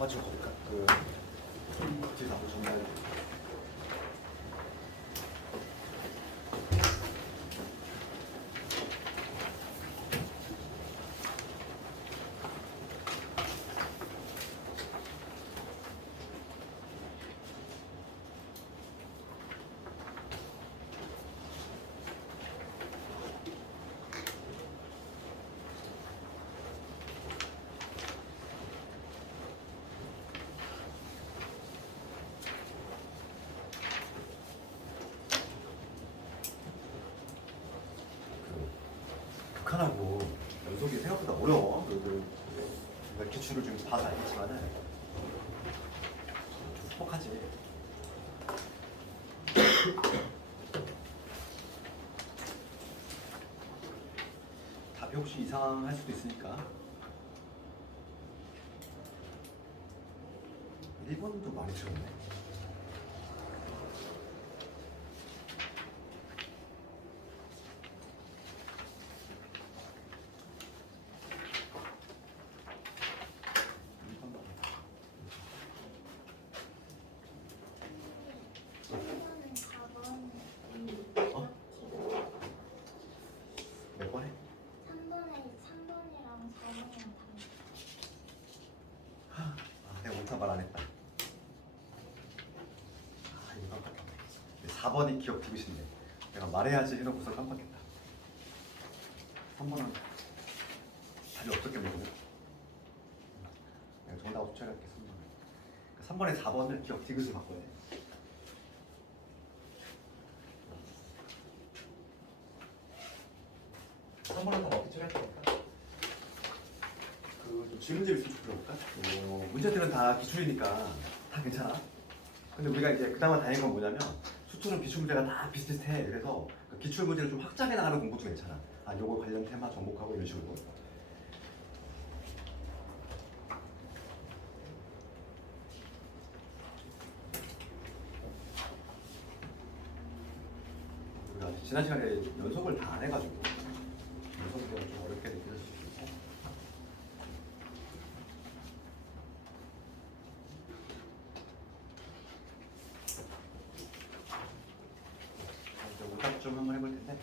잡아주고 뒤에서 한번 정리할 때. 극한하고 연속이 생각보다 어려워. 그러니까 기출을 좀 봐도 알겠지만은 좀 수복하지. 답이 혹시 이상할 수도 있으니까. 1번도 많이 틀었네. 몇 번에? 3번이랑 4번이랑 다. 내가 못한 말 안 했다. 이거 깜빡했네. 4번이 기억 되고 싶네. 내가 말해야지 해놓고서 깜빡했다. 3번은 답이 없었겠네. 내가 정답 추천할게. 3번에 4번을 기억 디귿을 바꿔야 돼. 3번은 다 어떻게 처리할 거니까. 좀 질문집 있으면 들어볼까? 문제들은 다 기출이니까 다 괜찮아. 근데 우리가 이제 그나마 다행인 건 뭐냐면 수투는 기출 문제가 다 비슷비슷해. 그래서 그 기출 문제를 좀 확장해 나가는 공부도 괜찮아. 요거 관련 테마 정복하고 이런 식으로. 우리가 지난 시간에 연속을 다 안 해가지고 연속이 좀 어렵게 느껴질 수 있고. 이제 오답 좀 한번 해볼 텐데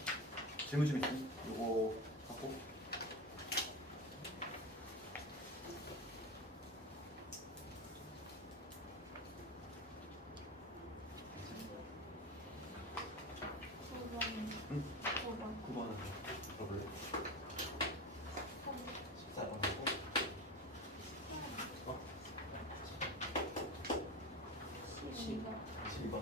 질문 좀 있으면 요거 하고. 응. 9번 들어볼래? 14번 하고. 12번.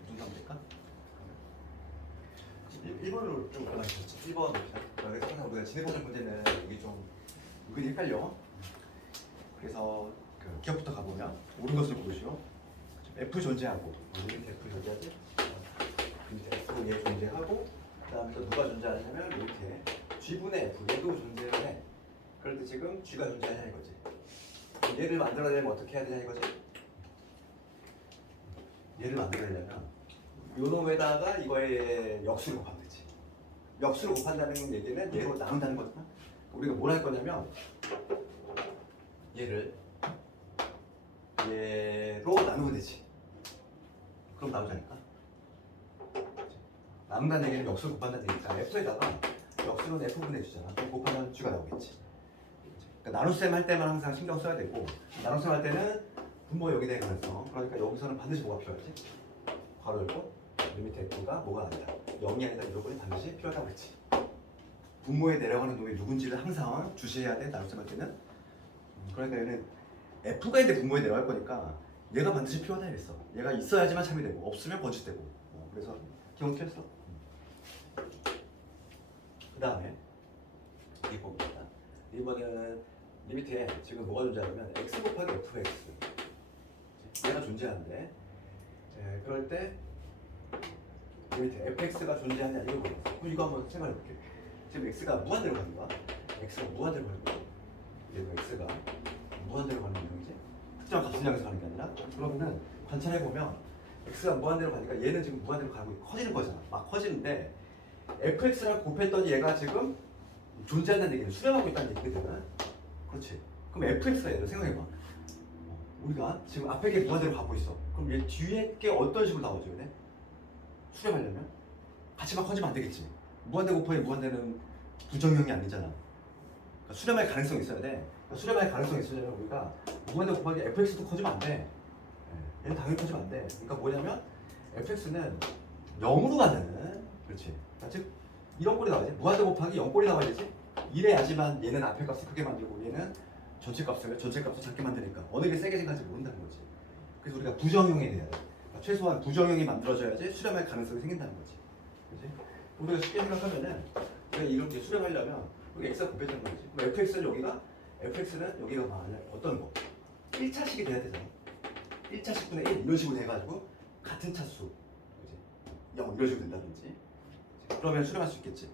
무슨 답 될까? 1번으로 좀 골라주셨죠? 1번. 그래서 우리가 진행하는 문제는 이게 좀 은근히 헷갈려. 그래서 그 기억부터 가보면 옳은 것을 고르시오. F 존재하고 여기 F 존재하지? 밑에 F 얘 존재하고 그 다음에 또 누가 존재하냐면 이렇게 G분의 F 얘도 존재를 해. 그럴 때 지금 G가 존재하냐 이거지. 얘를 만들어내려면 어떻게 해야 되냐 이거지. 얘를 만들어내려면 요 놈에다가 이거에 역수를 곱하면 되지. 역수를 곱한다는 얘기는 얘로 나눈다는 거잖아. 우리가 뭘 할 거냐면 얘를 얘로 나누면 되지. 그럼 나오자니까. 나눈다는 얘기는 역수를 곱한다는 얘기니까 F에다가 역수는 F분의 G잖아. 그럼 곱하면 G가 나오겠지. 그러니까 나눗셈 할 때만 항상 신경 써야 되고 나눗셈 할 때는 분모 여기다 해서 그러니까 여기서는 반드시 뭐가 필요하지? 괄호 열고 리미트 F가 뭐가 아니라 0이 아니라 이러고는 반드시 필요하다고 했지. 분모에 내려가는 놈이 누군지를 항상 주시해야 돼. 나눗셈 할 때는. 그러니까 얘는 F가 있는데 분모에 내려갈 거니까 얘가 반드시 필요하다 그랬어. 얘가 있어야지만 참이 되고 없으면 번식되고. 그래서 기본 틀렸어. 그 다음에 2번입니다. 2번은 리미트에 지금 뭐가 존재하냐면 x 곱하기 fx 얘가 존재하는데 예, 그럴 때 여기 밑에 fx가 존재하냐 이걸 보겠어. 그럼 이거 한번 생각해 볼게요. 지금 x가 무한대로 가는 거야. x가 무한대로 가는 거야. 얘도 x가 무한대로 가는 유형이지. 특정한 값을 향해서 가는 게 아니라. 그러면은 관찰해 보면 x가 무한대로 가니까 얘는 지금 무한대로 가고 커지는 거잖아. 막 커지는데 fx랑 곱했더니 얘가 지금 존재한다는 얘기는 수렴하고 있다는 얘기거든. 그렇지. 그럼 fx가 얘를 생각해봐. 우리가 지금 앞에 게 무한대로 가고 있어. 그럼 얘 뒤에 게 어떤 식으로 나와줘야 돼? 수렴하려면? 같이만 커지면 안 되겠지. 무한대 곱하기 무한대는 부정형이 아니잖아. 그러니까 수렴할 가능성이 있어야 돼. 그러니까 수렴할 가능성이 있으려면 우리가 무한대 곱하기 fx도 커지면 안 돼. 얘는 당연히 커지면 안 돼. 그러니까 뭐냐면 fx는 0으로 가는, 그렇지. 그러니까 즉 이런 꼴이 나와야지. 무한대 곱하기 0꼴이 나와야 되지. 이래야지만 얘는 앞에 값을 크게 만들고 얘는 전체 값을 작게 만드니까 어느 게 세게 생각할지 모른다는 거지. 그래서 우리가 부정형이 돼야 돼. 그러니까 최소한 부정형이 만들어져야지 수렴할 가능성이 생긴다는 거지. 그렇지? 우리가 쉽게 생각하면은 우리가 이렇게 수렴하려면 여기 x가 곱해지는 거지. 그럼 fx는 여기가 어떤 거? 1차식이 돼야 되잖아. 1차식분의 1 이런 식으로 해가지고 같은 차수, 그렇지? 0 이런 식으로 된다든지. 그러면 수렴할 수 있겠지.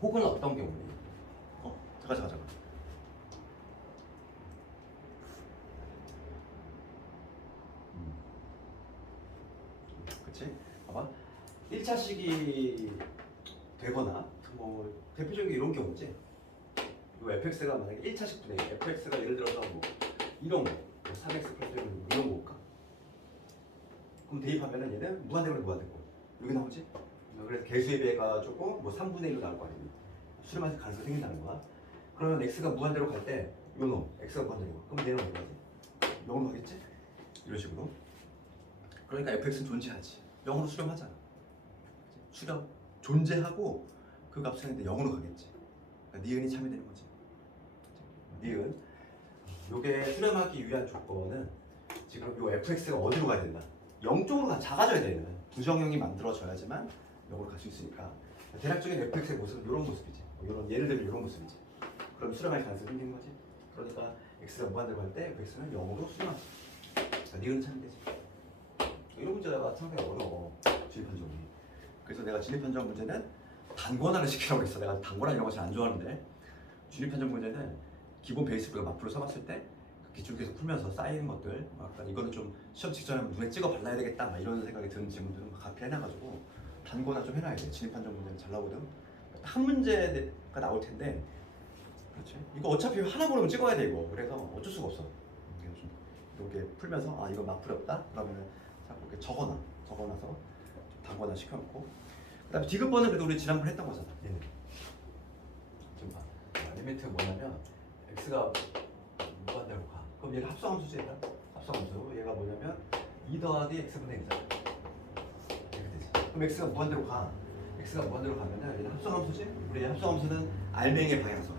혹은 어떤 경우에 잠깐. 그치? 봐봐. 1차식이 되거나 뭐 대표적인 이런 경우지. 이 fx가 만약에 1차식 분의 fx가 예를 들어서 뭐 이런 거 3x 플러스 1 이런 거 볼까? 그럼 대입하면은 얘는 무한대로 여기 나오지? 그래서 개수에 비해 가지고 뭐 3분의 1로 나올 거 아니니? 수렴할 가능성이 생긴다는 거야. 그러면 x가 무한대로 갈 때 요놈 x가 무한대로 가. 그럼 얘는 어디 가지? 0으로 가겠지? 이런 식으로. 그러니까 fx는 존재하지. 0으로 수렴하잖아. 수렴 존재하고 그 값은 0으로 가겠지. 그러니까 니은이 참여되는 거지. 니은. 요게 수렴하기 위한 조건은 지금 요 fx가 어디로 가야 된다? 0 쪽으로 작아져야 되는 부정형이 만들어져야지만 0으로 갈 수 있으니까 대략적인 fx의 모습은 이런 모습이지. 이런 예를 들면 이런 모습이지. 그럼 수렴할 가능성이 생기는 거지. 그러니까 x가 무한대로 갈 때 fx는 0으로 수렴하지. 그러니까 니은은 참여되지. 이런 문제가 상당히 어려워. 진입판정이. 그래서 내가 진입판정 문제는 단권화를 시키라고 했어. 내가 단권화 이런 거 잘 안 좋아하는데 진입판정 문제는 기본 베이스 우리가 마프로 써봤을 때 기출 계속 풀면서 쌓이는 것들 약간 이거는 좀 시험 직전에 눈에 찍어 발라야 되겠다 막 이런 생각이 드는 질문들은 막 각기 해놔가지고 단권화 좀 해놔야 돼. 진입판정 문제는 잘 나오거든. 한 문제가 나올 텐데 그렇지. 이거 어차피 하나 보려면 찍어야 돼 이거. 그래서 어쩔 수가 없어. 그래서 좀 이렇게 풀면서 이거 막 풀었다 그러면은 자꾸 이렇게 적어놔서 단권화 시켜놓고 그다음에 디귿번은 그래도 우리 지난번 했던 거잖아. 얘는 좀 봐. 리미트가 뭐냐면 x가 무한대로 가. 그럼 얘를 합성함수지 얘가. 합성함수. 얘가 뭐냐면 2 더하기 x분의 1이잖아. 이렇게 되지. 그럼 x가 무한대로 가. x가 무한대로 가면은 얘는 합성함수지. 우리 합성함수는 알맹이의 방향성.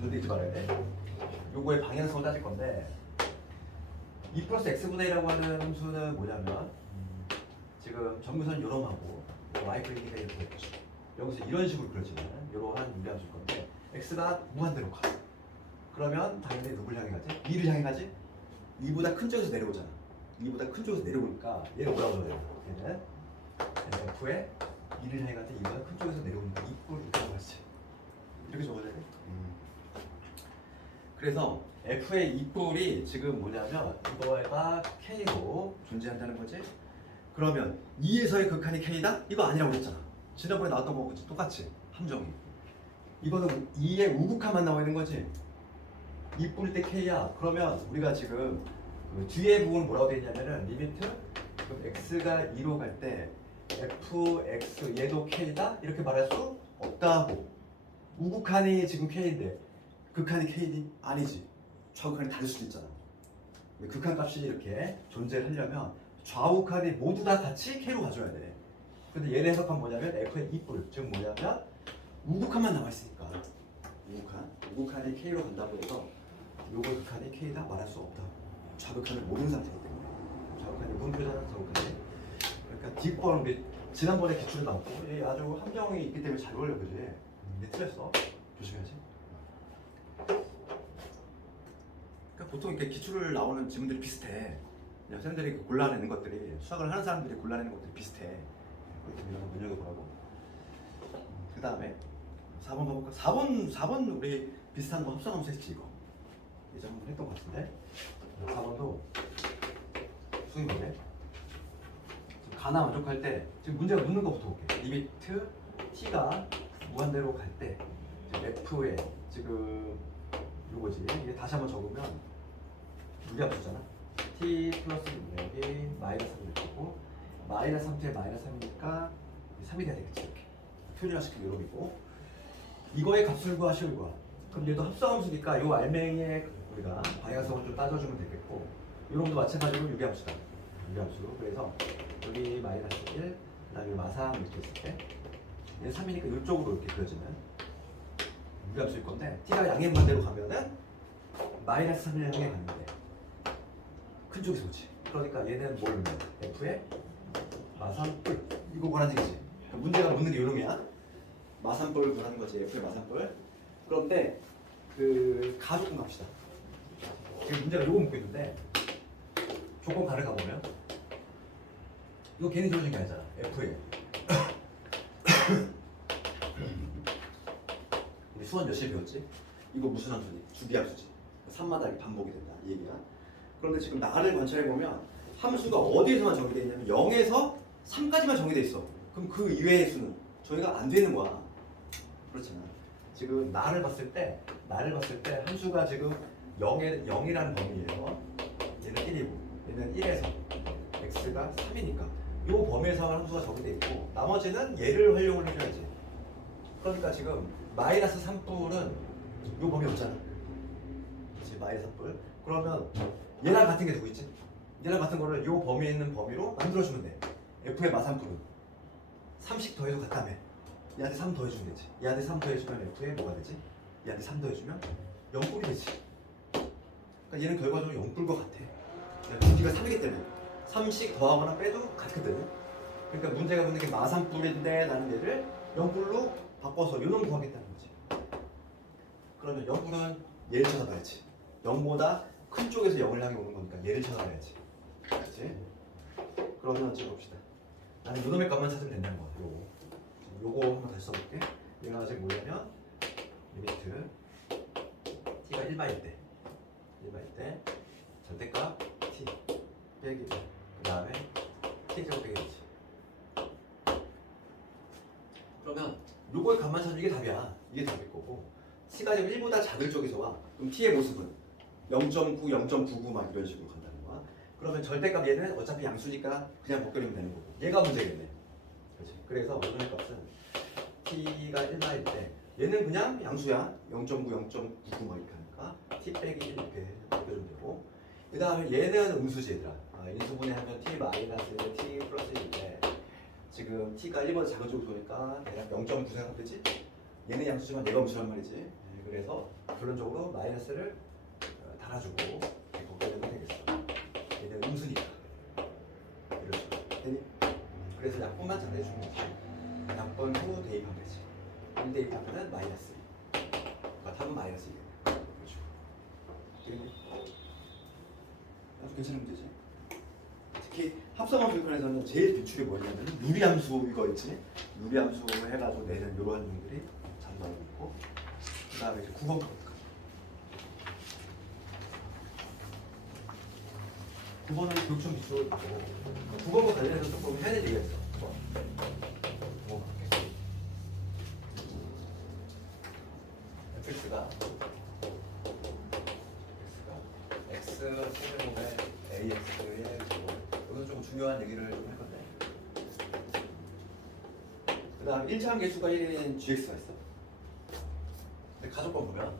눈 잊지 말아야 돼. 요거의 방향성을 따질 건데 2 플러스 x분의 1이라고 하는 함수는 뭐냐면 지금 점근선 요놈하고 y 플레이가 이렇게 됐죠. 여기서 이런 식으로 그려지면 이러한 유리함수일 건데 x가 무한대로 가. 그러면 당연히 누굴 향해 가지? 2를 향해 가지? 2보다 큰 쪽에서 내려오잖아. 2보다 큰 쪽에서 내려오니까 얘는 뭐라고 그래요? 얘는 f의 2를 향해 가지 2보다 큰 쪽에서 내려오니까 2뿔 이렇게 적어야지. 이렇게 적어야 돼. 그래서 f의 2뿔이 지금 뭐냐면 이거가 k로 존재한다는 거지. 그러면 2에서의 극한이 k다? 이거 아니라고 했잖아. 지난번에 나왔던 거하고 똑같이 함정이. 이거는 2의 우극한만 나와 있는 거지. 2 뿌릴 때 k야. 그러면 우리가 지금 그 뒤에 부분은 뭐라고 되어 있냐면은 리미트 그럼 x가 2로 갈 때 fx 얘도 k다? 이렇게 말할 수 없다고. 우극한이 지금 k인데 극한이 k니? 아니지. 좌극한이 다를 수도 있잖아. 극한 값이 이렇게 존재를 하려면 좌우칸이 모두 다 같이 k로 가져야 돼. 근데 얘네 해석하면 뭐냐면 f의 2뿔 즉 뭐냐면 우극한만 남아있으니까 우극한이 k로 간다고 해서 요거 극한이 k다 말할 수 없다. 좌극한을 모르는 상태이기 때문에 좌극한이 문표잖아. 좌극한이. 그러니까 뒷번 우리 지난번에 기출에 나왔고 얘 아주 함정이 있기 때문에 잘 어울려. 그지? 얘 틀렸어. 조심해야지. 그러니까 보통 이렇게 기출을 나오는 지문들이 비슷해. 학생들이 골라내는 것들이 수학을 하는 사람들이 골라내는 것들이 비슷해. 그렇기 때문에 한번 눈여겨보라고. 그 다음에 4번 봐볼까? 4번 우리 비슷한 거 합성함수 했지 이거. 예전 한번 했던 것 같은데 4번도 수행 문제. 가나 만족할 때 지금 문제가 묻는 것부터 볼게. 리미트 t가 무한대로 갈 때 f에 지금 이거지. 이게 다시 한번 적으면 무리함수잖아. t 플러스 6이 마이너스 3일 거고 마이너스 3t에 마이너스 3이니까 3이 돼야 되겠지. 이렇게 표준화시키면 이놈이고 이거의 값을 구하 식을 구하. 그럼 얘도 합성함수니까 요 알맹이의 우리가 방향성을 좀 따져주면 되겠고 이놈도 마찬가지로 유리함수다. 유리함수. 그래서 여기 마이너스 1 그다음에 마삼 이렇게 있을 때 얘는 3이니까 이쪽으로 이렇게 그려지면 유리함수일 건데 t가 양의 반대로 가면은 마이너스 3을 향해 가는데 큰 쪽에서 오지. 그러니까 얘는 뭘 넣으면 f에 마삼뿔 이거 구하는 얘기지. 그러니까 문제가 묻는 게 요놈이야. 마삼뿔 구하는 거지. f의 마삼뿔. 그런데 그 가조건 갑시다. 지금 문제가 요거 묻고 있는데 조건 가를 가보면 이거 괜히 들어준 게 아니잖아. f에 우리 수원 몇시 배웠지? 이거 무슨 함수니? 주기함수지. 3마다 이렇게 반복이 된다 이 얘기야. 그런데 지금 나를 관찰해보면 함수가 어디에서만 정의되어 있냐면 0에서 3까지만 정의되어 있어. 그럼 그 이외의 수는 저희가 안 되는 거야. 그렇잖아. 지금 나를 봤을 때 함수가 지금 0이라는 범위예요. 얘는 1이고 얘는 1에서 x가 3이니까 이 범위에서만 함수가 정의되어 있고 나머지는 얘를 활용을 해줘야지. 그러니까 지금 마이너스 3뿔은 이 범위 없잖아. 그렇지? 마이너스 3뿔. 그러면 얘랑 같은 게 누구 있지? 얘랑 같은 거를 이 범위에 있는 범위로 만들어주면 돼. f의 마삼뿔은 3씩 더해도 같다며. 얘한테 3 더해주면 되지. 얘한테 3 더해주면 f에 뭐가 되지? 얘한테 3 더해주면 0뿔이 되지. 그러니까 얘는 결과적으로 0뿔과 같아. 부피가 3이기 때문에 3씩 더하거나 빼도 같거든. 그러니까 문제가 묻는 게 마삼뿔인데 나는 얘를 0뿔로 바꿔서 요놈 구하겠다는 거지. 그러면 0뿔은 얘를 찾아봐야지. 0보다 큰 쪽에서 0을 향해 오는 거니까 얘를 찾아봐야지. 그렇지? 그러면 찍어봅시다. 나는 요놈의 값만 찾으면 된다는 거야. 요거 한번 다시 써볼게. 얘가 아직 뭐냐면 리미트 t가 1마일 때 절대값 t 빼기 그 다음에 t제곱 빼기 되지. 그러면 요거의 값만 찾으면 이게 답이야. 이게 답일 거고 t가 지금 1보다 작을 쪽에서 와. 그럼 t의 모습은 0.9, 0.99 막 이런 식으로 간다는 거야. 그러면 절대값 얘는 어차피 양수니까 그냥 벗겨내면 되는 거고 얘가 문제겠네. 그렇지? 그래서 요놈의 값은 t가 1마일 때 얘는 그냥 양수야. 0.9, 0.99 막 이렇게 하니까 t 빼기 1 이렇게 벗겨주면 되고 그 다음에 얘는 음수지 얘들아. 인수분해하면 t 마이너스 t 플러스 1인데 지금 t가 1보다 작은 쪽으로 보니까 대략 0.9 생각되지? 얘는 양수지만 얘가 음수란 말이지. 그래서 결론적으로 마이너스를 달아주고 벗겨내면 되겠어. 얘는 음수니까. 이런 식으로. 되니? 그래서 약분만 잘해주면 되지. 약분 후 대입하면 되지. 1 대입하면 마이너스 2. 그러니까 답은 마이너스 2겠네. 이런 식으로. 되겠니? 아주 괜찮은 문제지. 특히 합성함수 편에서는 제일 비출이 뭐냐면 유리함수 이거 있지? 유리함수 해가지고 내는 이런 놈들이 잘 나오고 있고 그 다음에 이제 9번 볼까? 9번은 교육청 기초로 있고 9번과 관련해서 조금 해낼 얘기가 있어. 9번 볼게. fx가 x 세제곱에 ax의 제곱. 이건 좀 중요한 얘기를 좀 할 건데. 그 다음 1차항 개수가 1인 gx가 있어. 근데 가족권 보면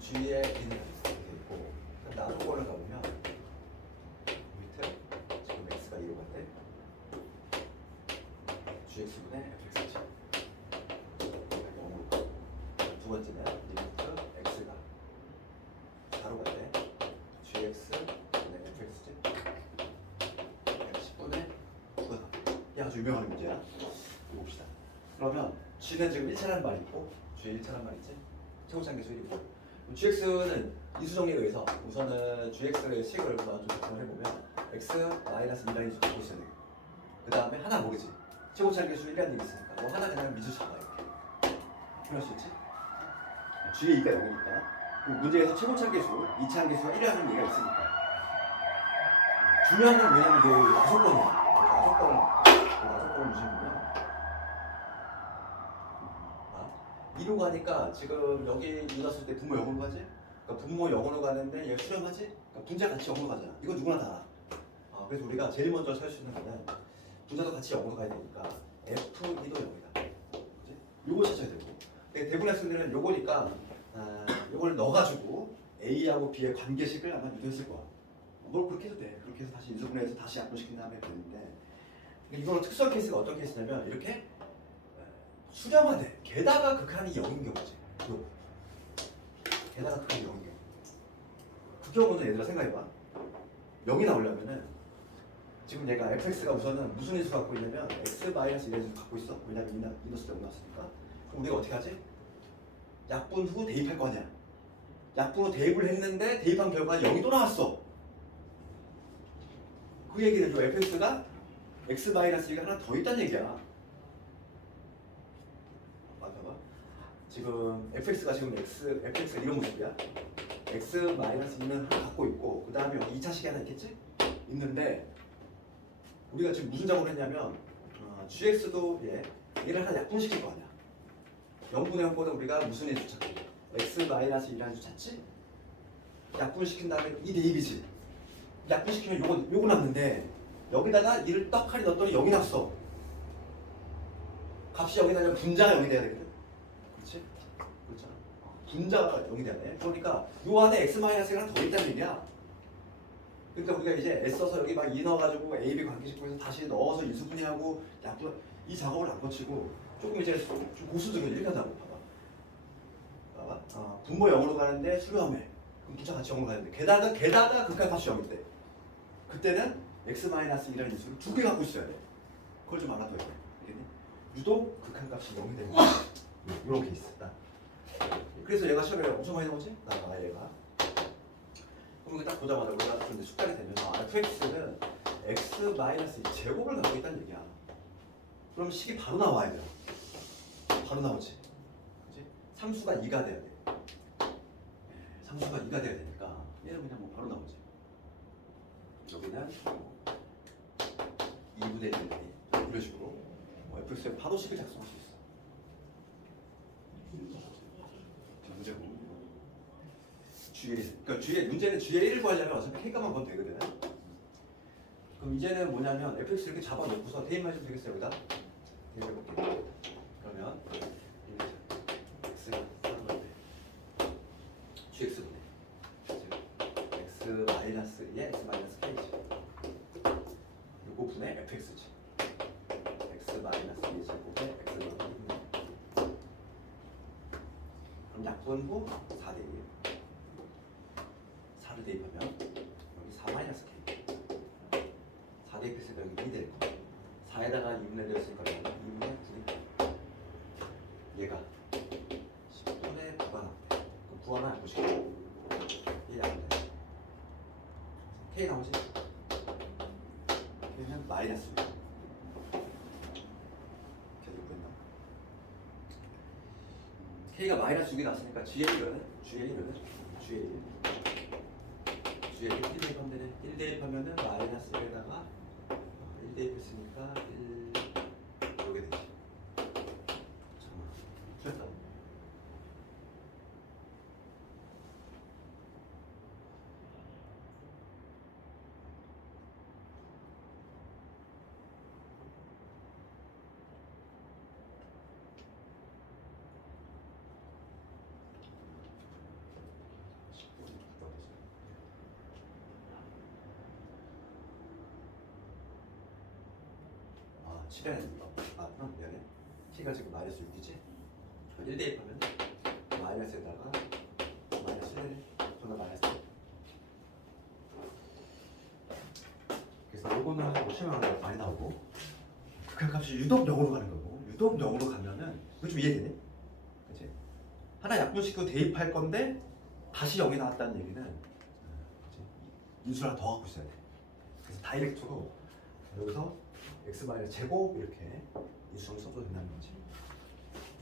g의 n이 이렇게 있고 나족권을 가보면 밑에 지금 x가 2로 간대. gx분의 fx지. 0으로. 두 번째는 리미트 x가 4로 간대. gx분의 fx지. 10분의 9가 이게 아주 유명한 문제야. 봅시다. 그러면 g는 지금 1차라는 말이 있고 g의 1차라는 말이 있지. 최고차항 계수 1이고 gx는 인수 정리에 의해서 우선은 gx의 식을 우선 좀 작성을 해보면 x 마이너스 2라인 수 갖고 있어야 돼. 그 다음에 하나 모르지. 최고차의 개수 1이라는 얘기 있으니까 뭐 하나 그냥 미수 잡아 이렇게. 그럴 수 있지? g의 2가 0이니까 그 문제에서 최고차의 개수, 2차 개수가 1이라는 얘기가 있으니까 중요한 건 뭐냐면 요 야속번이야. 야속번을 무시하면 2로 가니까 지금 여기 2 넣었을 때 분모 0으로 가지? 그러니까 분모 0으로 가는데 얘 수렴하지? 그러니까 분자 같이 0으로 가잖아. 이거 누구나 다 알아. 그래서 우리가 제일 먼저 살 수 있는 거는 분자도 같이 0으로 가야 되니까 F2도 0이다. 그치? 요거 찾아야 되고 대분했을 요거니까 요걸 넣어가지고 A하고 B의 관계식을 아마 유도했을 거야. 뭘 그렇게 해도 돼. 그렇게 해서 다시 인수분해해서 다시 약분시킨 다음에 되는데 이거는 특수한 케이스가 어떤 케이스냐면 이렇게 수렴화돼. 게다가 극한이 0인 경우지. 게다가 극한이 0인 경우. 그 경우는 얘들아 생각해봐. 0이 나오려면은 지금 얘가 fx가 우선은 무슨 인수 갖고 있냐면 x-1의 인수 갖고 있어. 왜냐면 이너스 때문에 나왔으니까. 그럼 우리가 어떻게 하지? 약분 후 대입할 거 아니야. 약분 후 대입을 했는데 대입한 결과 0이 또 나왔어. 그 얘기를 해줘. fx가 x-1가 하나 더 있다는 얘기야. 맞아봐. 지금 fx가 지금 fx가 이런 모습이야. x-2는 하나 갖고 있고 그 다음에 여기 2차식이 하나 있겠지? 있는데 우리가 지금 무슨 작업을 했냐면 gx도 얘를 하나 약분시킬 거 아니야. 0분의 0보다 우리가 무슨 인수 찾고 x-1이라는 수 찾지? 약분시킨 다음에 이 대입이지. 약분시키면 요거 남는데 여기다가 2를 떡하니 넣었더니 0이 났어. 값이 0이 나면 분자가 0이 돼야 되거든. 그렇지? 그렇잖아. 분자가 0이 돼야 돼. 그러니까 요 안에 x-가 하나 더 있다는 얘기야. 그러니까 우리가 이제 애써서 여기 막 2 넣어가지고 A, B 관계식 구해서 다시 넣어서 인수분해하고 약분 이 작업을 안 거치고 조금 이제 좀 고수들은 이렇게 한다고 봐봐. 분모 0으로 가는데 수렴해. 그럼 분자 같이 0으로 가는데 게다가 극한값이 0일 때 그때는 x-1이라는 인수를 2개 갖고 있어야 돼. 그걸 좀 알아둬야 돼. 알겠니? 유독 극한값이 0이 되는 거야. 이런 케이스. 그래서 얘가 시험에 엄청 많이 나오지? 나가 얘가. 그럼 이거 딱 보자마자 우리가 좀 숙달이 되면 fx는 x-의 제곱을 갖고 있다는 얘기야. 그럼 식이 바로 나와야 돼요. 바로 나오지. 그치? 상수가 2가 돼야 돼. 상수가 2가 돼야 되니까 얘는 그냥 뭐 바로 나오지. 여기는 2분의 1 이런 식으로 fx에 바로 식을 작성할 수 있어. 문제고. 그러니까 문제는 G의 1을 구하려면 어차피 K값만 구하면 되거든. 그럼 이제는 뭐냐면 fx 이렇게 잡아놓고서 대입만 해주면 되겠어요. 여기다 대입해볼게요. 그러면 x가 3분의 gx분의 x 마이너스 x 마이너스 k지. 요거 분의 fx지. x 마이너스 2 제곱에 x 마이너스 2분의. 그럼 약분 후 4대입. 4를 대입하면 여기 4 마이너스 k. 4 대입했으니까 여기 2 될 거. 4에다가 2분의 되었으니까 2분의 9네. 얘가 10분의 9가 나오네. 그럼 9 하나 약분시켜. 얘 약분 돼. k 나오지? 그러면 마이너스 6. k가 마이너스 6이 났으니까 g의 1은 1 대입하면 되네. 1 대입하면은 마이너스 1에다가 1 대입했으니까 1 이렇게 되지. 잠깐만. 풀렸다. 시간은 미안해. t가 지금 마이너스 6이지? 1 대입하면 마이너스에다가 마이너스 1 또는 마이너스 1. 그래서 요거는 시험에 많이 나오고 극한값이 유독 0으로 가는 거고 유독 0으로 가면은 그거 좀 이해되네? 그치? 하나 약분시키고 대입할 건데 다시 여기 나왔다는 얘기는 인수를 하나 더 갖고 있어야 돼. 그래서 다이렉트로 여기서 x 제곱 이렇게 인수를 써도 된다는 거지.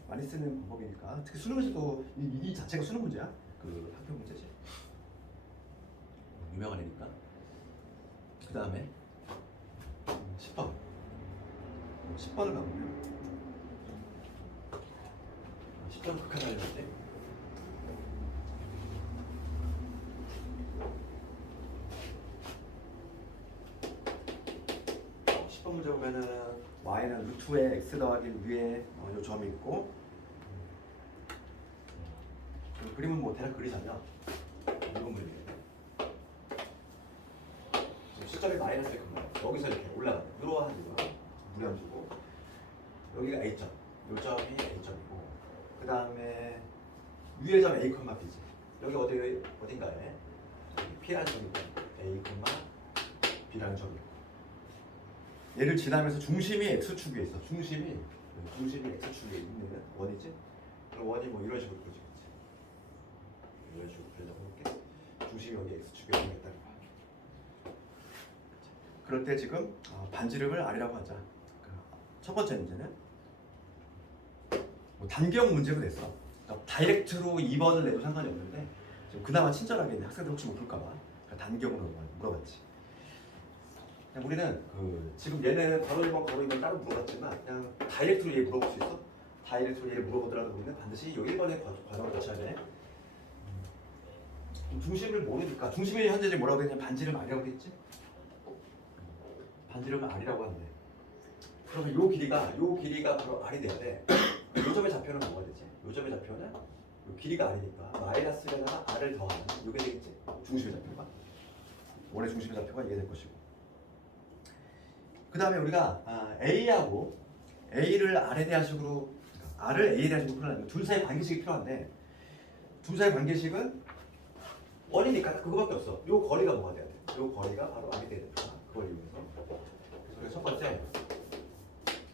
많이 쓰는 방법이니까. 특히 수능 문제도 이 자체가 수능 문제야. 그 학교 문제지. 유명한 애니까. 그 다음에 10번. 10번을 가보면 10번 극한을 알려줄 10번 문제 보면은 y는 루트에 x 더하기 위에 요 점이 있고 그림은 뭐 대략 그리자면 이런 그림이에요. 시점이 마이너스 1, 여기서 이렇게 올라가 늘어가는 이유가 무리 안 주고 여기가 A점, 요 점이 A점이고 그 다음에 위의 점 A, B지. 여기 어딘가에 P라는 점이 있고 A, B라는 점이 있고 얘를 지나면서 중심이 X축에 있어. 중심이 X축에 있는 원이지. 그럼 원이 뭐 이런 식으로 그려지겠지. 이런 식으로 그려져볼게. 중심이 여기 X축에 있겠다는 거야. 그럴 때 지금 반지름을 R이라고 하자. 첫 번째 문제는 뭐 단기형 문제로 냈어. 그러니까 다이렉트로 2번을 내도 상관이 없는데 좀 그나마 친절하게 학생들 혹시 못 풀까봐 그러니까 단기형으로 물어봤지. 그냥 우리는 지금 얘는 바로 1번, 바로 2번 따로 물어봤지만 그냥 다이렉트로 얘 물어볼 수 있어. 다이렉트로 얘 물어보더라도 우리는 반드시 요 1번의 과정을 거쳐야 돼. 중심을 모르니까 중심이 현재 지금 뭐라고 되냐 반지름 R이라고 돼 있지. 반지름은 R이라고 하는데 그러면 요 길이가 바로 R이 돼야 돼. 요 점의 좌표는 뭐가 되지? 요 점의 좌표는 요 길이가 R이니까 마이너스에다가 R을 더하면 요게 되겠지? 중심의 좌표가 원의 중심의 좌표가 이게 될 것이고 그 다음에 우리가 A하고 A를 R에 대한 식으로 R을 A에 대한 식으로 풀어내면 둘 사이 관계식이 필요한데 둘 사이 관계식은 원이니까 그거밖에 없어. 요 거리가 뭐가 돼야 돼? 요 거리가 바로 R이 돼야 되니까 그걸 이용해서 그래서 첫 번째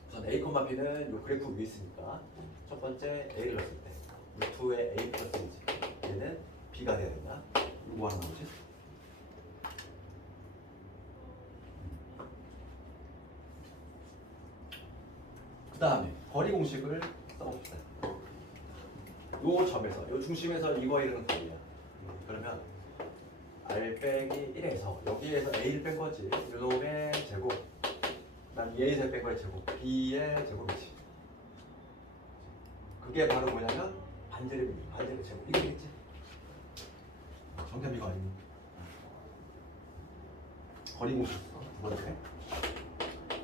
우선 A, B는 요 그래프 위에 있으니까 첫 번째 A를 넣었을 때 루트의 A 플러스 1지 얘는 B가 돼야 된다. 이거 뭐 하는 거지? 그 다음에 거리 공식을 써봅시다. 요 점에서 요 중심에서 이거 이르는 거리야. 그러면 R 빼기 1에서 여기에서 A를 뺀 거지. 요놈의 제곱 난 A에서 뺀 거의 제곱 B의 제곱이지. 그게 바로 뭐냐면 반지름 제곱 이게 되겠지. 정답 이거 아니니? 거리 공식 두 번째.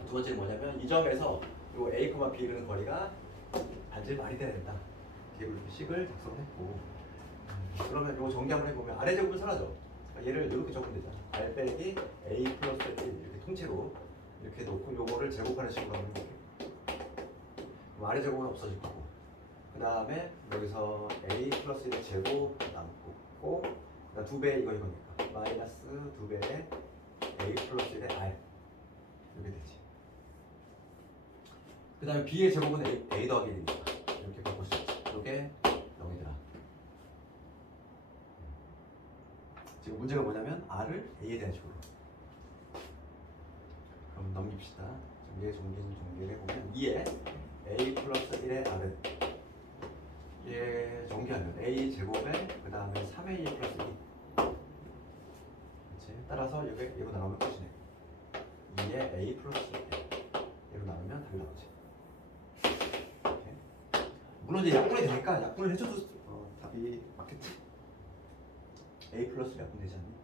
두 번째는 뭐냐면 이 점에서 요 A, B 이르는 거리가 반지름 R이 돼야 된다. 식을 작성했고 그러면 이거 정리 한번 해보면 아래 제곱은 사라져. 그러니까 얘를 이렇게 적으면 되잖아. R 빼기 A 플러스 1 이렇게 통째로 이렇게 놓고 요거를 제곱하는 식으로 하면 돼. 그럼 아래 제곱은 없어질 거고 그 다음에 여기서 A 플러스 1의 제곱 남고 그다음 2배 이거니까 마이너스 2배의 A 플러스 1의 R 이렇게 되지. 그 다음에 B의 제곱은 A 더하기 1이니까 이렇게 바꿀 수 있지. 이게 0이더라. 지금 문제가 뭐냐면 R을 A에 대한 식으로. 그럼 넘깁시다. 얘 정리를 해보면 2에 A 플러스 1의 R은 얘 정리하면 A 제곱에 그 다음에 3A 플러스 2 그렇지? 따라서 얘로 나오면 끝이네. 2에 A 플러스 1 얘로 나오면 답이 나오지. 이렇게. 물론 이제 약분이 되니까 약분을 해줘도 답이 맞겠지. A 플러스 약분 되지 않니?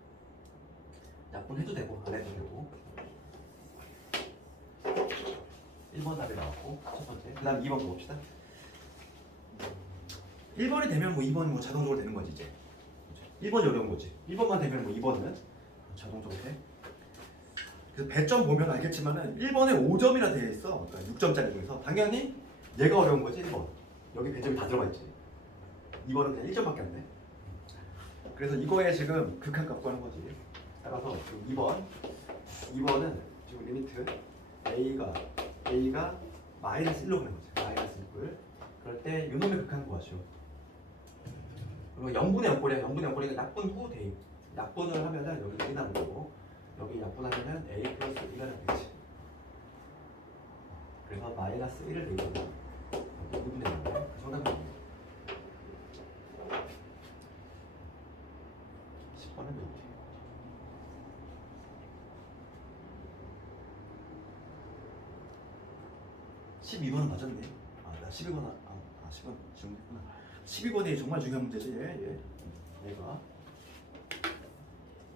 약분해도 되고 안 해도 되고 1번 답이 나왔고 첫 번째 그 다음 2번 봅시다. 1번이 되면 뭐 2번이 뭐 자동적으로 되는 거지 이제 1번이 어려운 거지 1번만 되면 뭐 2번은 자동적으로 돼. 그래서 배점 보면 알겠지만은 1번에 5점이나 되어 있어. 그러니까 6점짜리 중에서 당연히 얘가 어려운 거지 1번 여기 배점이 다 들어가 있지. 2번은 그냥 1점밖에 안 돼. 그래서 이거에 지금 극한 값 구하는 거지. 따라서 2번은 지금 리미트 A가 마이너스 1로 가는 거지. 마이너스 1. 그럴 때 요놈의 극한 구하시오. 그리고 0분의 0꼴이야. 0분의 0꼴이니까 약분 후 대입. 약분을 하면은 여기 1이 나는 거고 여기 약분하면은 a 플러스 2가 나겠지. 그래서 마이너스 1을 대입하면 여기 2분의 0. 정답이 나옵니다. 10번은 이렇게. 12번은 맞았네. 나 12번 10번 질문했구나. 12번이 정말 중요한 문제지. 얘가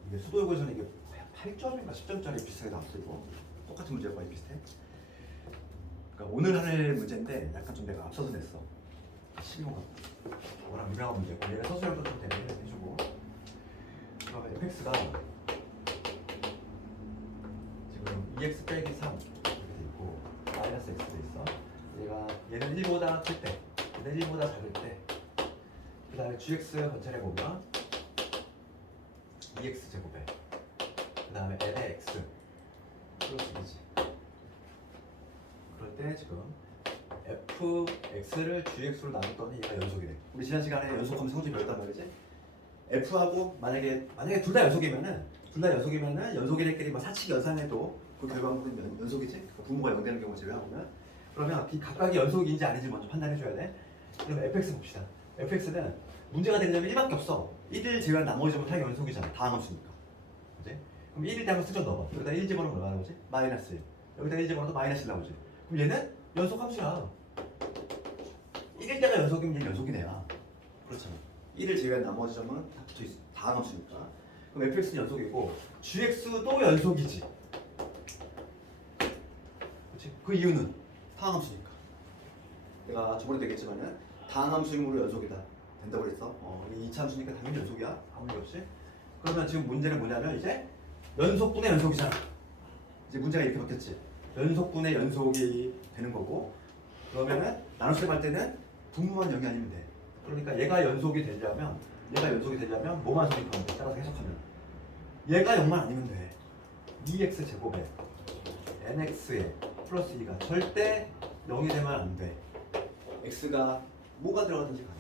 이게 수도요구에서는 이게 8점인가 10점짜리 비슷하게 나왔어. 이거 똑같은 문제가 거의 비슷해. 그러니까 오늘 할 문제인데 약간 좀 내가 앞서서 냈어. 12번가 워낙 유명한 문제고 얘가 서술형도 좀 대비를 해주고 그러면 fx가 지금 2x 빼기 3 이렇게 돼 있고 마이너스 x 돼 있어. 얘가 얘는 1보다 클 때, 얘는 1보다 작을 때, 그 다음에 gx 전체를 보면 2x 제곱에 그 다음에 n의 x 플러스 2지. 그럴 때 지금 fx를 gx로 나눴더니 얘가 연속이 돼. 우리 지난 시간에 연속하면 성질이 배웠단 말이지. f하고 만약에 둘 다 연속이면은 연속이들끼리 뭐 사칙 연산해도 그 결과물은 연속이지. 그러니까 부모가 0 되는 경우 제외하고는. 그러면 이 각각이 연속인지 아닌지 먼저 판단해줘야 돼. 그럼 fx 봅시다. fx는 문제가 되는 점이 1밖에 없어. 1을 제외한 나머지 점은 다 연속이잖아. 다항함수니까. 그지? 그럼 1일 때 한번 수정 넣어봐. 여기다 1 집어넣으면 얼마 나오지? 마이너스 1. 여기다 1 집어넣어도 마이너스 1 나오지. 그럼 얘는 연속함수야. 1일 때가 연속이면 얘는 연속이네야. 그렇잖아. 1을 제외한 나머지 점은 다 붙어있어. 다항함수니까. 그럼 fx는 연속이고 gx도 연속이지. 그렇지? 그 이유는 다항함수니까. 내가 저번에 얘기했지만은 다항함수이므로 연속이다 된다고 그랬어. 이 2차 함수니까 당연히 연속이야. 아무 문제 없이. 그러면 지금 문제는 뭐냐면 이제 연속분의 연속이잖아. 이제 문제가 이렇게 바뀌었지. 연속분의 연속이 되는 거고 그러면은 나눗셈 할 때는 분모만 0이 아니면 돼. 그러니까 얘가 연속이 되려면 뭐만 성립하면 돼. 따라서 해석하면 얘가 0만 아니면 돼. 2x 제곱에 nx에 플러스 2가 절대 0이 되면 안 돼. x가 뭐가 들어가든지 간에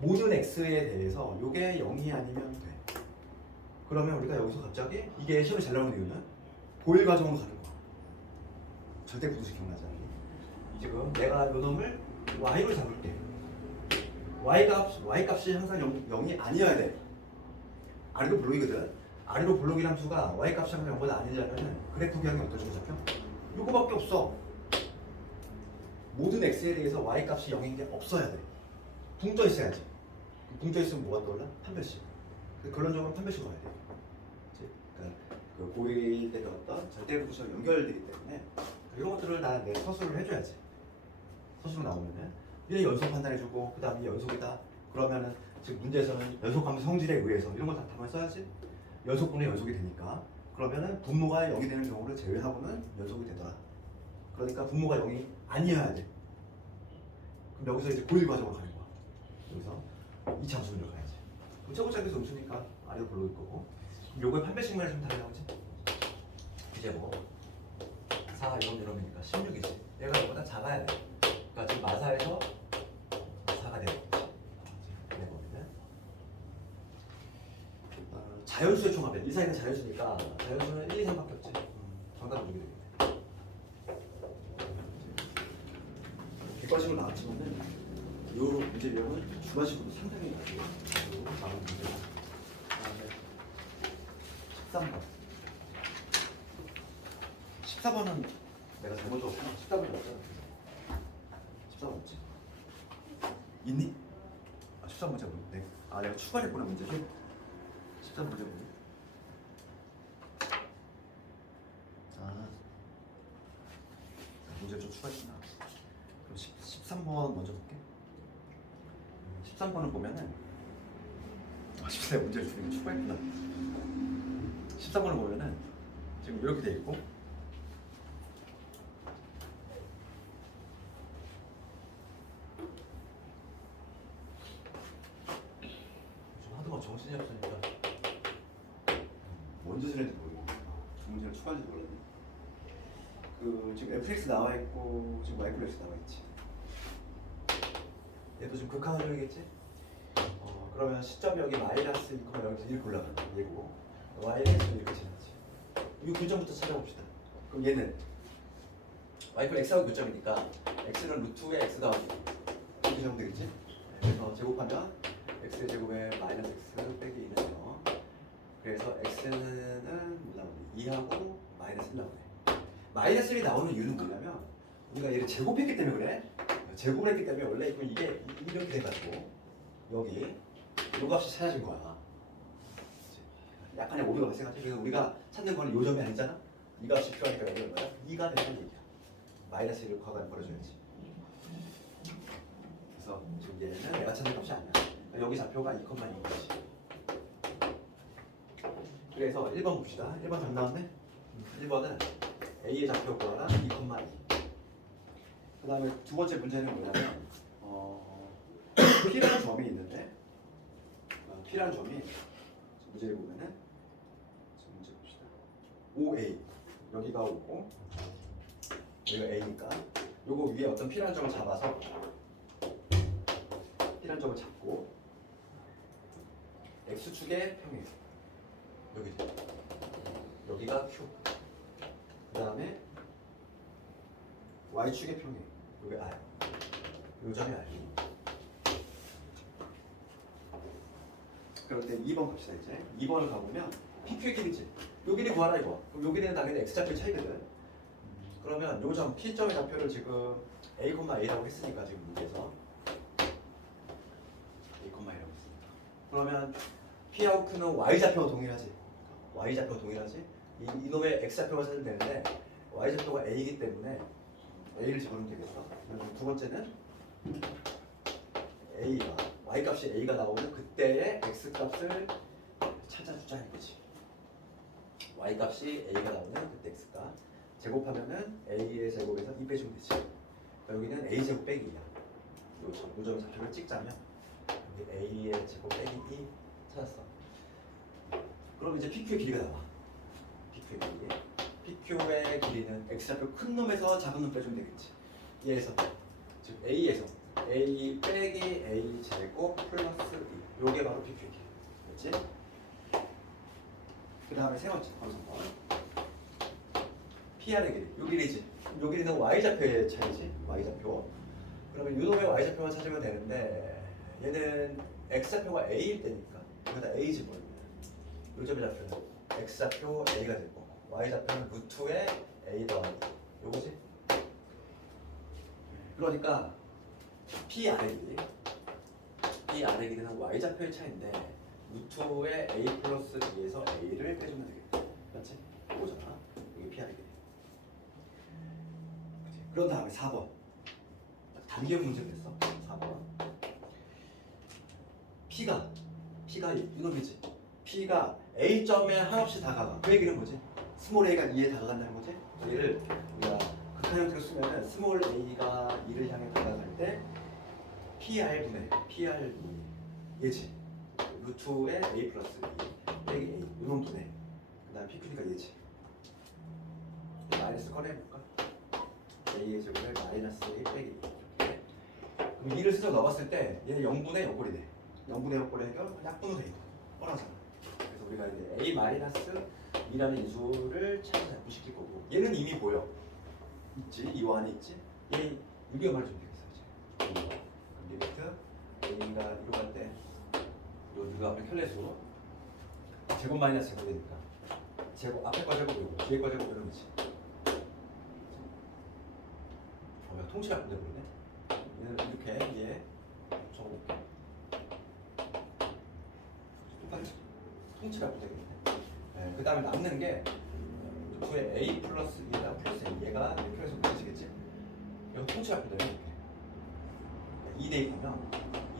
모든 x에 대해서 이게 0이 아니면 돼. 그러면 우리가 여기서 갑자기 이게 시험에 잘 나오는 이유는 고일 과정으로 가는 거야. 절대 부등식 기억나지 않니? 지금 내가 요 놈을 y로 잡을게. y 값이 항상 0이 아니어야 돼. 아래로 블록이거든. 아래로 블록이란 수가 y 값이 항상 0보다 아니려면 그래프 기억이 어떤 식으로 잡혀? 요거밖에 없어. 모든 x에 대해서 y 값이 0인 게 없어야 돼. 붕 떠 있어야지. 붕 떠 있으면 뭐가 떠올라? 판별식. 결론적으로 판별식 와야 돼. 그러니까 그 고일 때 어떤 절대 부등식과 연결되기 때문에 이런 것들을 다 내 서술을 해줘야지. 서술로 나오면은 얘 연속 판단해주고 그 다음에 연속이다. 그러면은 지금 문제에서는 연속함수 성질에 의해서 이런 걸 다 답을 써야지. 연속분의 연속이 되니까 그러면은 분모가 0이 되는 경우를 제외하고는 연속이 되더라. 그러니까 분모가 0이 아니어야 돼. 그럼 여기서 이제 고일 과정으로 가는 거야. 여기서 2차 함수를 가야지. 우차고차에서 음수니까 아래로 불러올 거고. 그럼 요거의 판별식만 해주면 답이 나오지. 이제 뭐 4, 이러니까 16이지. 얘가 이거보다 작아야 돼. 그러니까 지금 마사에서 4가 되는 거지. 자연수의 총합이야. 이 사이가 자연수니까 자연수는 1, 2, 3밖에 없지. 정답은 여기 되겠네. 객관식으로 나왔지만은 이 문제 내용은 주관식으로 상당히 나중에 나온 문제고 그다음에 13번 14번은 내가 잘못 적었구나. 14번이 없잖아. 14번이지. 있니? 13번 문제 보네. 내가 추가했구나 문제를. 13번 문제 보네. 문제를 좀 추가했구나. 그럼 13번 먼저 볼게. 13번을 보면은 14번 문제를 좀 추가했구나. 13번을 보면은 지금 이렇게 돼 있고 좀 하도 정신이 없으니까 뭔 짓을 했는지 모르겠네. 두 문제를 추가할지도 몰랐네. 지금 fx 나와 있고 지금 y 플러스 나와 있지. 얘도 지금 극한으로이겠지. 그러면 시점 여기 마이너스 2,0에서 이렇게 올라간다. 얘고 y는 이렇게 지나지. 이 교점부터 찾아봅시다. 그럼 얘는 y는 x하고 교점이니까 x는 루트의 x 더하기 이렇게 적으면 되겠지? 그래서 제곱하면 x의 제곱에 마이너스 x 빼기 2는요. 그래서 x는 뭐 나오네? 2하고 마이너스 1 나오네. 마이너스 1이 나오는 이유는 뭐냐면 우리가 얘를 제곱했기 때문에 그래. 제곱을 했기 때문에 원래 이게 이렇게 돼가지고 여기 요 값이 찾아진 거야. 약간의 오류가 발생하지. 그래서 우리가 찾는 거는 요 점이 아니잖아. 이 값이 필요하니까 여기 얼마야? 2가 되는 얘기야. 마이너스 1을 과감히 버려줘야지. 그래서 지금 얘는 내가 찾는 값이 아니야. 그러니까 여기 좌표가 2,2인 것이. 그래서 1번 봅시다. 1번 답 나왔네? 1번은 A의 좌표 구하라 2,2. 그 다음에 두 번째 문제는 뭐냐면 P라는 점이 있는데 P라는 점이 문제를 보면은 문제 봅시다. 5A 여기가 5고 여기가 A니까 요거 위에 어떤 P라는 점을 잡아서 P라는 점을 잡고 X축의 평행 여기죠. 여기가 Q 그 다음에 Y축의 평행 여기 R 요 점이 R. 그럴 때 2번 갑시다. 이제 2번을 가보면 PQ의 길이지. 요 길이 구하라 이거. 그럼 요 길이는 당연히 X좌표의 차이거든. 그러면 요 점 P점의 좌표를 지금 A,A라고 했으니까 지금 문제에서 A,A라고 했으니까 그러면 P하고 Q는 Y좌표와 동일하지. Y좌표와 동일하지. 이놈의 X좌표가 찾으면 되는데 Y좌표가 A이기 때문에 A를 집어넣으면 되겠어. 그러면 두 번째는 A가 Y값이 A가 나오면 그때의 X값을 찾아주자 이거지. Y값이 A가 나오면 그때 X값 제곱하면은 A의 제곱에서 2 빼주면 되지. 그러니까 여기는 A 제곱 빼기 2야. 요 점의 좌표를 찍자면 여기 A의 제곱 빼기 2 찾았어. 그럼 이제 PQ의 길이가 나와. PQ의 길이. PQ의 길이는 X좌표 큰 놈에서 작은 놈 빼주면 되겠지. 얘에서 즉 A에서 A 빼기 A 제곱 플러스 2 요게 바로 PQ의 길이. 그렇지? 그 다음에 세 번째 바로 3번 PR의 길이. 요 길이지. 요 길이는 Y좌표의 차이지. Y좌표. 그러면 요놈의 Y좌표만 찾으면 되는데 얘는 X좌표가 A일 때니까 여기다 A 집어넣으면 요 점의 좌표는 X좌표 A가 될 거고 Y좌표는 루트의 A 더하기 요거지. 그러니까 PR의 길이는 Y좌표의 차이인데 루트의 A 플러스 B에서 A를 빼주면 되겠다. 그렇지? 이거잖아. 이게 PR의 길이. 그런 다음에 4번 단기역 문제가 됐어. 4번 P가 이놈이지. P가 A점에 한없이 다가가. 그 얘기는 뭐지? 스몰 A가 2에 다가간다는 거지? 얘를 우리가 극한 형태로 쓰면은 스몰 A가 2를 향해 다가갈 때 PR분의 PR 얘지. 루트의 A 플러스 2 빼기 A 이런 분의 그 다음 PQ니까 얘지. 마이너스 꺼내볼까? A의 제곱에 마이너스 A 빼기 2 이렇게. 그럼 2를 슬쩍 넣어봤을 때 얘는 0분의 옆골이 돼. 0분의 옆골의 해결 약분으로 돼 있고 뻔하잖아. 그래서 우리가 이제 A 마이너스 2라는 인수를 찾아서 약분시킬 거고 얘는 이미 보여. 있지. 이 안에 있지. 얘 유리어 말해주면 되겠어. 이제 리미트 A가 1로 갈 때 누가 앞에 켤레수 제곱 마이너스 제곱이니까 제곱 앞에 거 제곱이고 뒤에 거 제곱 이런 거지. 통치가 안 되버리네. 얘는 이렇게 얘 적어볼게. 똑같이 통치가 안 되겠네. 네, 그 다음에 남는 게 루트의 A 플러스 2에다 플러스 A 얘가 이렇게 해서 무너지겠지? 이거 통치가 안 되네. 이렇게 2 대입하면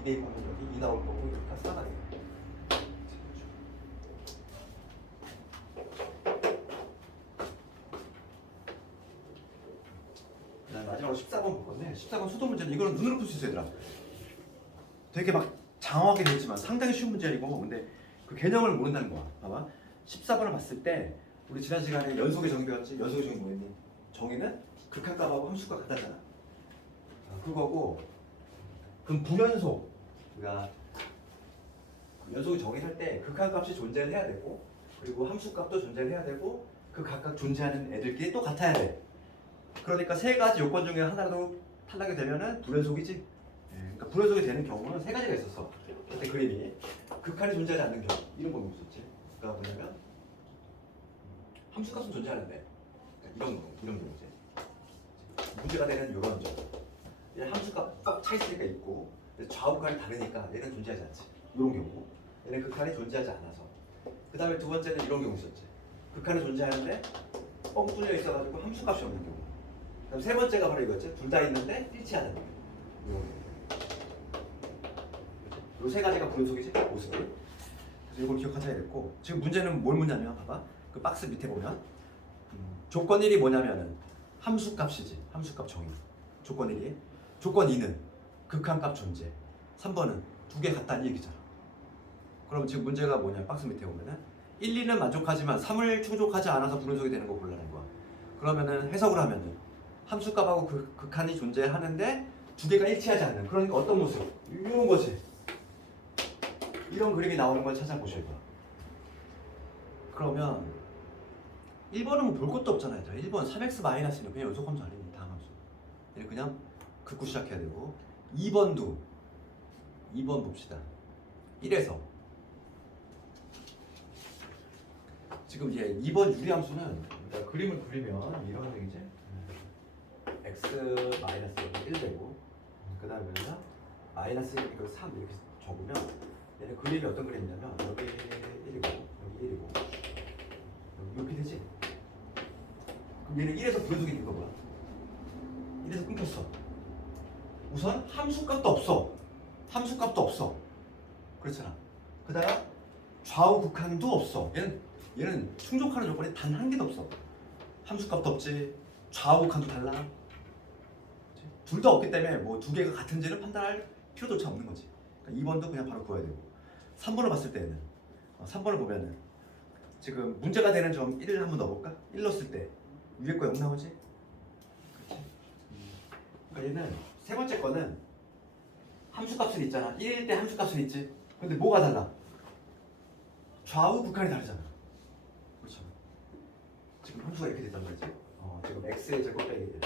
여기 2 나올 거고 이렇게 싸가게. 마지막으로 14번 볼 건데 14번 수도 문제는 이거는 눈으로 풀 수 있어 얘들아. 되게 막 장황하게 되지만 상당히 쉬운 문제이고 근데 그 개념을 모른다는 거야. 봐봐 14번을 봤을 때 우리 지난 시간에 연속의 정의 배웠지? 연속의 정의 뭐였니? 정의는 극한값하고 함수가 같다잖아. 그거고 그럼 부연속 그러니까 연속이 정의할 때 극한값이 존재를 해야 되고 그리고 함수값도 존재를 해야 되고 그 각각 존재하는 애들끼리 또 같아야 돼. 그러니까 세 가지 요건 중에 하나라도 탈락이 되면은 불연속이지. 그러니까 불연속이 되는 경우는 세 가지가 있었어. 그때 그림이 극한이 존재하지 않는 경우 이런 거 있었지. 그러니까 뭐냐면 함수값은 존재하는데 그러니까 이런 경우지. 문제가 되는 이런 점. 얘는 함수값 꽉 차 있으니까 있고 좌우칸이 다르니까 얘는 존재하지 않지. 이런 경우. 얘는 극한이 존재하지 않아서. 그 다음에 두 번째는 이런 경우 있었지. 극한이 존재하는데 뻥 뚫려 있어가지고 함수값이 없는 경우. 그다음 세 번째가 바로 이거지. 둘 다 있는데 일치하는 경우. 이런 경우. 이 세 가지가 불연속이지 모습이. 그래서 이걸 기억하셔야 됐고 지금 문제는 뭘 묻냐면 봐봐. 그 박스 밑에 보면 조건 1이 뭐냐면은 함수값이지. 함수값 정의. 조건 1이. 조건 2는 극한값 존재. 3번은 두 개 같다는 얘기잖아. 그럼 지금 문제가 뭐냐? 박스 밑에 보면은 1, 2는 만족하지만 3을 충족하지 않아서 불연속이 되는 거 골라낸 거야. 그러면은 해석을 하면은 함수값하고 극한이 존재하는데 두 개가 일치하지 않는. 그러니까 어떤 모습? 이런 거지. 이런 그림이 나오는 걸 찾아보셔야 돼요. 그러면 1번은 뭐 볼 것도 없잖아요. 1번 3x-는 그냥 연속함수 아닙니다. 다항함수. 얘는 그냥 긋고 시작해야 되고 2번도 2번 봅시다. 1에서 지금 이제 2번 유리함수는 그러니까 그림을 그리면 이런 얘기지. x-여기 1 되고 그 다음에 마이너스 1 이거 3 이렇게 적으면 얘는 그림이 어떤 그림이냐면 여기 1이고 여기 1이고 여기 이렇게 되지. 그럼 얘는 1에서 불연속이 된 거 뭐야? 1에서 끊겼어. 우선 함수값도 없어. 함수값도 없어. 그렇잖아. 그다가 좌우 극한도 없어. 얘는 충족하는 조건이 단 한 개도 없어. 함수값도 없지. 좌우 극한도 달라. 둘 다 없기 때문에 뭐 두 개가 같은지를 판단할 필요조차 없는 거지. 그러니까 2번도 그냥 바로 구해야 되고 3번을 봤을 때는 3번을 보면은 지금 문제가 되는 점 1을 한번 넣어볼까? 1 넣었을 때 위에 거 0 나오지? 그렇지? 그러니까 얘는 세 번째 거는 함수값은 있잖아. 1일 때 함수값은 있지. 근데 뭐가 달라? 좌우 극한이 다르잖아. 그렇죠? 지금 함수가 이렇게 됐단 말이지. 지금 x의 제곱 빼기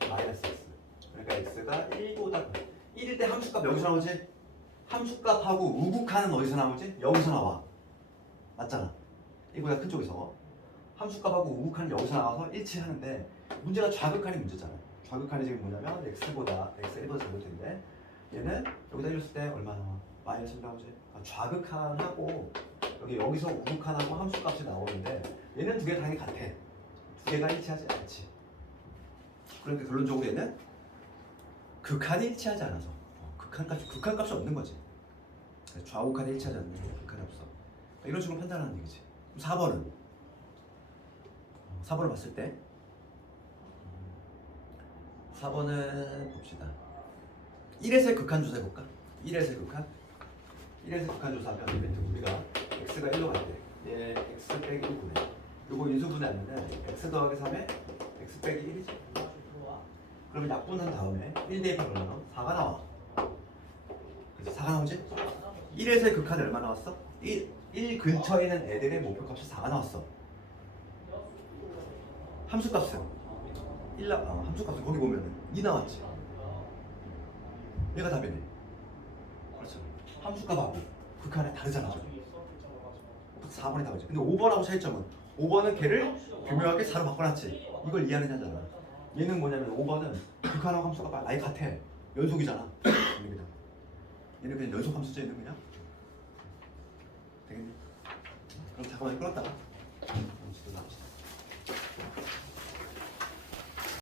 1 마이너스 x. 그러니까 x가 1보다 1일 때 함수값 여기서 나오지? 함수값하고 우극한은 어디서 나오지? 여기서 나와. 맞잖아. 이거보다 큰 쪽에서. 함수값하고 우극한은 여기서 나와서 일치하는데 문제가 좌극한이 문제잖아. 좌극한이 지금 뭐냐면 x보다 x 1보다 작을 텐데 얘는 여기다 이랬을 때 얼마 나와? 마이너스 1 나오지? 좌극한하고 여기서 우극한하고 함수값이 나오는데 얘는 두 개 당연히 같아. 두 개가 일치하지 않지. 그러니까 결론적으로 얘는 극한이 일치하지 않아서 극한값이 없는 거지. 좌우극한이 일치하지 않는 게 극한이 없어. 이런 식으로 판단하는 얘기지. 4번을 봤을 때 4번은 봅시다. 1에서의 극한 조사 해볼까? 1에서의 극한? 1에서 극한 조사하면 우리가 x가 1로 갈 때 얘 x 빼기 1분의 요거 인수분해하면은 x 더하기 3에 x 빼기 1이지. 그러면 약분한 다음에 1 대입하면 얼마 나와? 4가 나와. 그래서 4가 나오지? 1에서의 극한이 얼마 나왔어? 1 근처에 있는 애들의 목표값이 4가 나왔어. 함수값은 함수값은 거기 보면은 2 나왔지. 얘가 답이네. 그렇죠. 함수값하고 극한이 다르잖아. 4번이 답이지. 근데 5번하고 차이점은 5번은 걔를 교묘하게 4로 바꿔놨지. 이걸 이해하느냐잖아. 얘는 뭐냐면 5번은 극한하고 함수값 아예 같아. 연속이잖아. 얘는 그냥 연속 함수지. 얘는 그냥 되겠네. 그럼 잠깐만 끌었다가